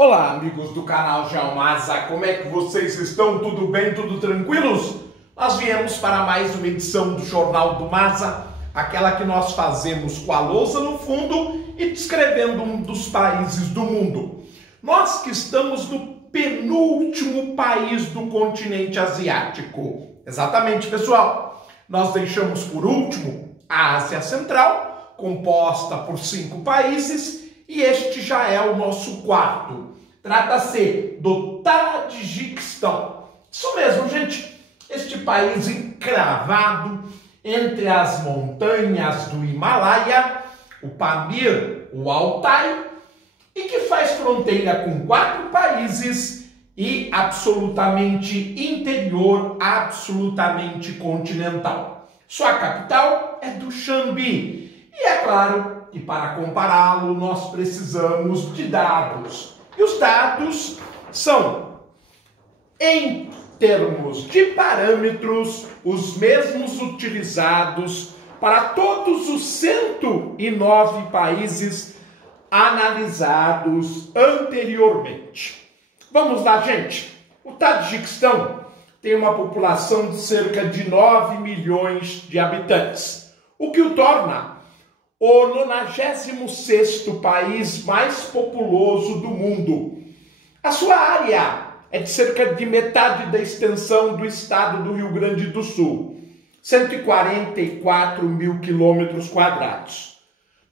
Olá, amigos do canal Geomasa, como é que vocês estão? Tudo bem? Tudo tranquilos? Nós viemos para mais uma edição do Jornal do Masa, aquela que nós fazemos com a lousa no fundo e descrevendo um dos países do mundo. Nós que estamos no penúltimo país do continente asiático. Exatamente, pessoal. Nós deixamos por último a Ásia Central, composta por 5 países, e este já é o nosso quarto. Trata-se do Tajiquistão. Isso mesmo, gente. Este país encravado entre as montanhas do Himalaia, o Pamir, o Altai, e que faz fronteira com 4 países e absolutamente interior, absolutamente continental. Sua capital é Duxanbe. E é claro que para compará-lo nós precisamos de dados. E os dados são, em termos de parâmetros, os mesmos utilizados para todos os 109 países analisados anteriormente. Vamos lá, gente. O Tajiquistão tem uma população de cerca de 9 milhões de habitantes, o que o torna o 96º país mais populoso do mundo. A sua área é de cerca de metade da extensão do estado do Rio Grande do Sul, 144 mil quilômetros quadrados.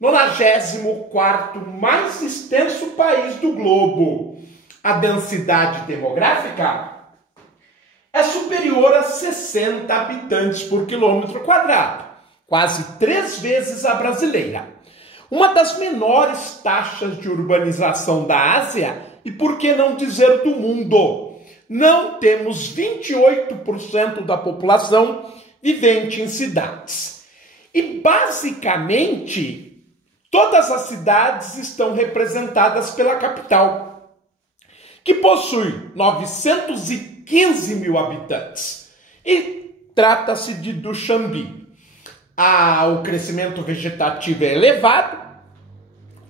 94º mais extenso país do globo. A densidade demográfica é superior a 60 habitantes por quilômetro quadrado, quase 3 vezes a brasileira. Uma das menores taxas de urbanização da Ásia e, por que não dizer, do mundo. Não temos 28% da população vivente em cidades. E, basicamente, todas as cidades estão representadas pela capital, que possui 915 mil habitantes. E trata-se de Duxanbe. O crescimento vegetativo é elevado,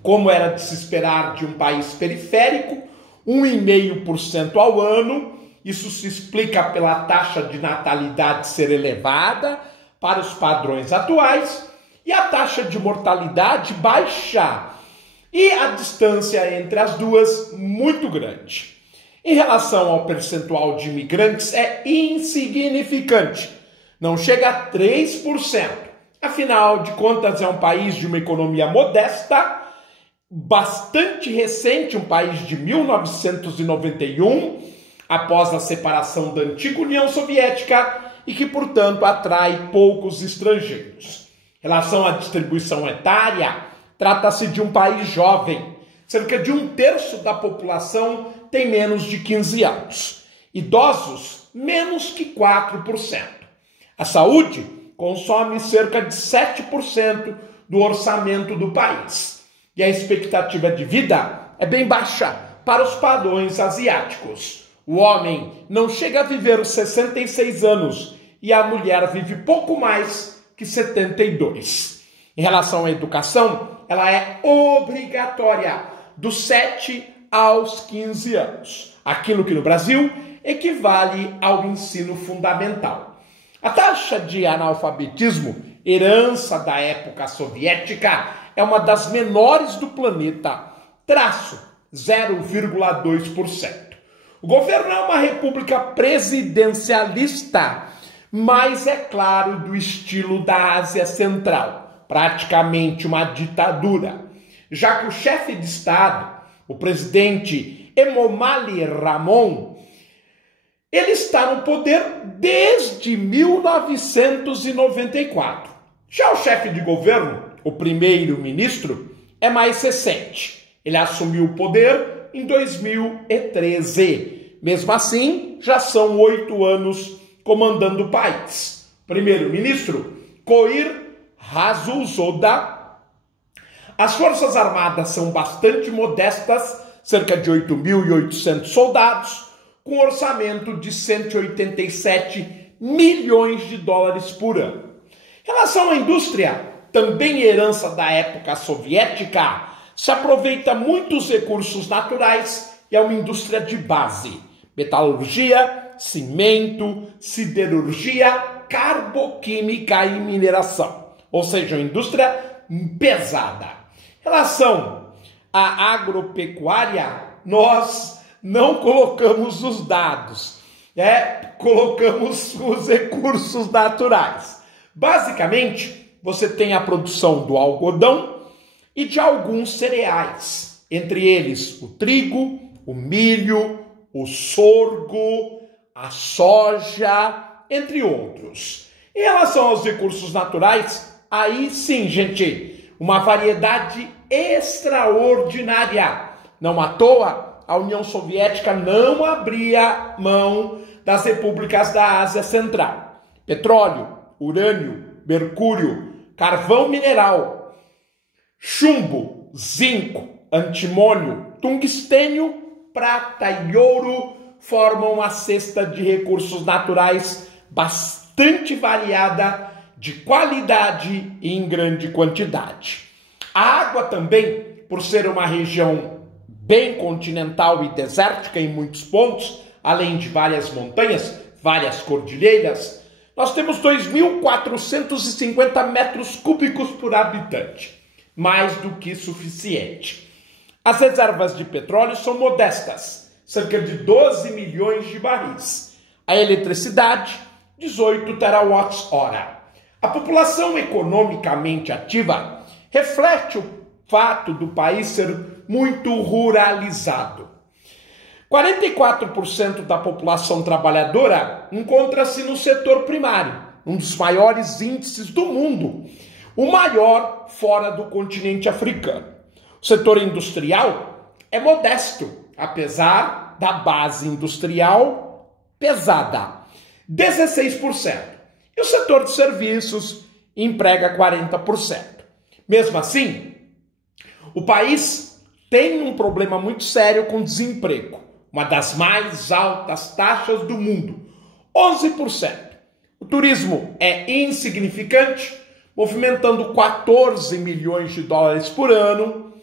como era de se esperar de um país periférico, 1,5% ao ano. Isso se explica pela taxa de natalidade ser elevada para os padrões atuais e a taxa de mortalidade baixa e a distância entre as duas muito grande. Em relação ao percentual de imigrantes, é insignificante, não chega a 3%. Afinal de contas, é um país de uma economia modesta, bastante recente, um país de 1991, após a separação da antiga União Soviética, e que, portanto, atrai poucos estrangeiros. Em relação à distribuição etária, trata-se de um país jovem. Cerca de 1/3 da população tem menos de 15 anos. Idosos, menos que 4%. A saúde consome cerca de 7% do orçamento do país. E a expectativa de vida é bem baixa para os padrões asiáticos. O homem não chega a viver os 66 anos e a mulher vive pouco mais que 72. Em relação à educação, ela é obrigatória dos 7 aos 15 anos. Aquilo que no Brasil equivale ao ensino fundamental. A taxa de analfabetismo, herança da época soviética, é uma das menores do planeta, 0,2%. O governo é uma república presidencialista, mas é claro do estilo da Ásia Central, praticamente uma ditadura, já que o chefe de Estado, o presidente Emomali Rahmon, ele está no poder desde 1994. Já o chefe de governo, o primeiro-ministro, é mais recente. Ele assumiu o poder em 2013. Mesmo assim, já são 8 anos comandando o país. Primeiro-ministro, Koir Rasulzoda. As Forças Armadas são bastante modestas, cerca de 8.800 soldados, com orçamento de 187 milhões de dólares por ano. Em relação à indústria, também herança da época soviética, se aproveita muitos recursos naturais e é uma indústria de base. Metalurgia, cimento, siderurgia, carboquímica e mineração. Ou seja, uma indústria pesada. Em relação à agropecuária, nós não colocamos os dados, colocamos os recursos naturais. Basicamente, você tem a produção do algodão e de alguns cereais, entre eles o trigo, o milho, o sorgo, a soja, entre outros. Em relação aos recursos naturais, aí sim, gente, uma variedade extraordinária. Não à toa, a União Soviética não abria mão das repúblicas da Ásia Central. Petróleo, urânio, mercúrio, carvão mineral, chumbo, zinco, antimônio, tungstênio, prata e ouro formam uma cesta de recursos naturais bastante variada, de qualidade e em grande quantidade. A água também, por ser uma região bem continental e desértica em muitos pontos, além de várias montanhas, várias cordilheiras, nós temos 2.450 metros cúbicos por habitante, mais do que suficiente. As reservas de petróleo são modestas, cerca de 12 milhões de barris. A eletricidade, 18 terawatts-hora. A população economicamente ativa reflete o fato do país ser muito ruralizado. 44% da população trabalhadora encontra-se no setor primário, um dos maiores índices do mundo, o maior fora do continente africano. O setor industrial é modesto, apesar da base industrial pesada, 16%. E o setor de serviços emprega 40%. Mesmo assim, o país tem um problema muito sério com desemprego, uma das mais altas taxas do mundo, 11%. O turismo é insignificante, movimentando 14 milhões de dólares por ano.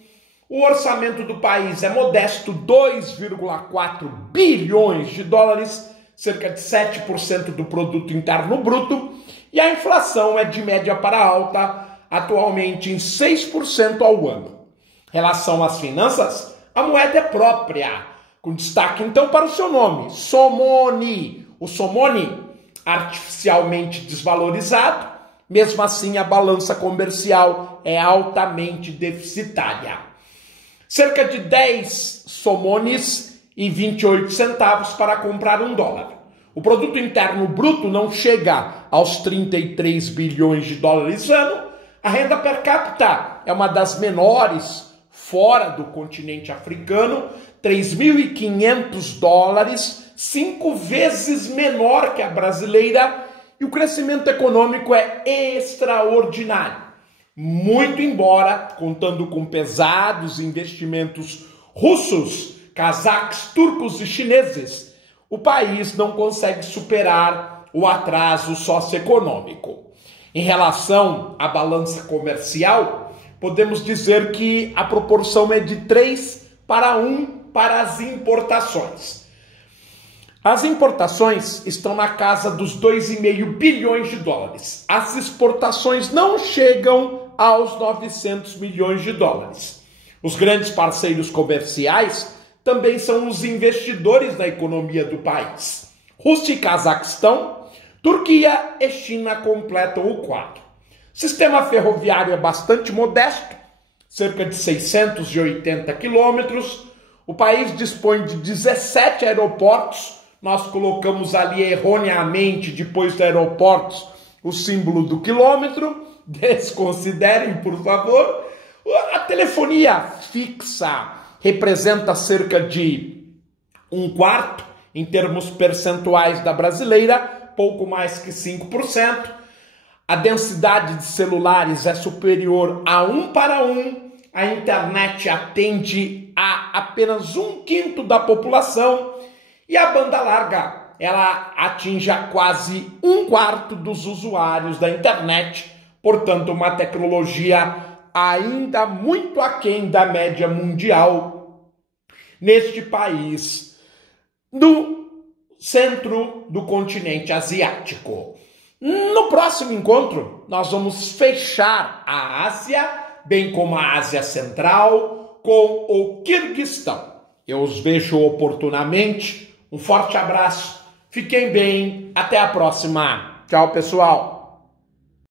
O orçamento do país é modesto, 2,4 bilhões de dólares, cerca de 7% do produto interno bruto, e a inflação é de média para alta, atualmente em 6% ao ano. Em relação às finanças, a moeda é própria, com destaque então para o seu nome, Somone. O Somone, artificialmente desvalorizado, mesmo assim a balança comercial é altamente deficitária. Cerca de 10 somones e 28 centavos para comprar um dólar. O produto interno bruto não chega aos 33 bilhões de dólares ano. A renda per capita é uma das menores fora do continente africano, 3.500 dólares, 5 vezes menor que a brasileira, e o crescimento econômico é extraordinário. Muito embora, contando com pesados investimentos russos, cazaques, turcos e chineses, o país não consegue superar o atraso socioeconômico. Em relação à balança comercial, podemos dizer que a proporção é de 3:1 para as importações. As importações estão na casa dos 2,5 bilhões de dólares. As exportações não chegam aos 900 milhões de dólares. Os grandes parceiros comerciais também são os investidores na economia do país. Rússia e Cazaquistão, Turquia e China completam o quadro. O sistema ferroviário é bastante modesto, cerca de 680 quilômetros. O país dispõe de 17 aeroportos. Nós colocamos ali erroneamente, depois dos aeroportos, o símbolo do quilômetro. Desconsiderem, por favor. A telefonia fixa representa cerca de 1/4, em termos percentuais da brasileira, pouco mais que 5%. A densidade de celulares é superior a 1:1. A internet atende a apenas 1/5 da população. E a banda larga, ela atinge a quase 1/4 dos usuários da internet. Portanto, uma tecnologia ainda muito aquém da média mundial neste país do centro do continente asiático. No próximo encontro, nós vamos fechar a Ásia, bem como a Ásia Central, com o Quirguistão. Eu os vejo oportunamente. Um forte abraço. Fiquem bem. Até a próxima. Tchau, pessoal.